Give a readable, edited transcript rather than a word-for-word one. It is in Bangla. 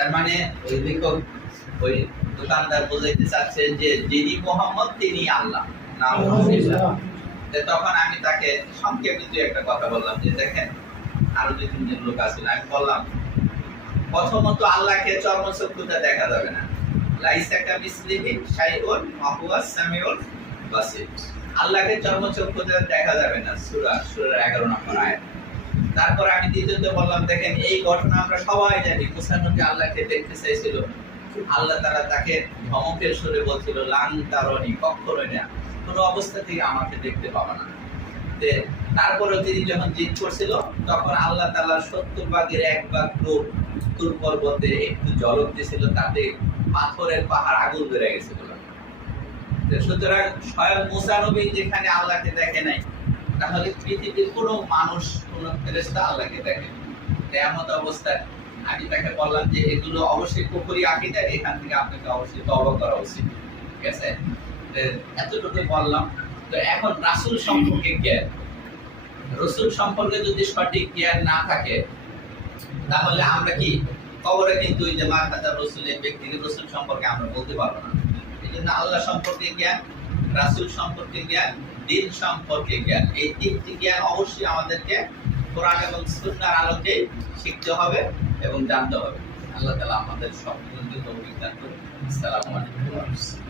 তার মানে ওই লেখক ওই দোকানদার বোঝাইতে চাচ্ছেন যে যিনি মোহাম্মদ তিনি আল্লাহ। তখন আমি তাকে সংক্ষেপে দু একটা কথা বললাম যে দেখেন আরো দুই তিনজন লোক আছিল, আমি বললাম প্রথমত আল্লাহকে চর্মচক্ষুতে দেখা যাবে না, লাইসা কামিসলিহি শাইউন ওয়া হুয়াস সামিউল বাসীর। আল্লাহকে চর্মচক্ষুতে দেখা যাবে না, সূরা 11 নম্বর আয়াত। তারপর আমি দ্বিতীয়ত বললাম দেখেন এই ঘটনা আমরা সবাই জানি, মুসা নবী আল্লাহকে দেখতে চাইছিল, আল্লাহ তাআলা তাকে ধমকের সুরে বলছিল লান তারনি, কখনোই না, কোনো অবস্থা থেকে আমাকে দেখতে পাবে না। তারপরে তিনি যখন জিদ করছিল তখন আল্লাহ তাআলা 70 ভাগের 1 ভাগ লোক তুর পর্বতে একটু ঝলক দিয়েছিল, তাতে পাথরের পাহাড় আগুন ধরে গেছিল। সুতরাং স্বয়ং মুসা নবী যেখানে আল্লাহকে দেখে নাই, তাহলে পৃথিবীর কোনো মানুষ কোন ফেরেশতা আল্লাহকে দেখে। এমন অবস্থায় আমি তাকে বললাম যে এগুলো অবশ্যই কুফরি আকীদা, এখান থেকে আপনাকে অবশ্যই তওবা করা উচিত। ঠিক আছে, এতটুকু বললাম। তো এখন রাসূল সম্পর্কে জ্ঞান, রাসূল সম্পর্কে যদি সঠিক জ্ঞান না থাকে তাহলে আমরা কি কবরে কিন্তু ওই যে মারফাতা রাসূলের ব্যক্তিগত রাসূল সম্পর্কে আমরা বলতে পারবো না। এইজন্য আল্লাহ সম্পর্কে জ্ঞান, রাসূল সম্পর্কে জ্ঞান, দিন সম্পর্কে জ্ঞান, এই তিনটি জ্ঞান অবশ্যই আমাদেরকে কোরআন এবং সুন্নাহর আলোকে শিখতে হবে এবং জানতে হবে। আল্লাহ তাআলা আমাদের সকলকে তৌফিক দান করুন। আসসালামু আলাইকুম।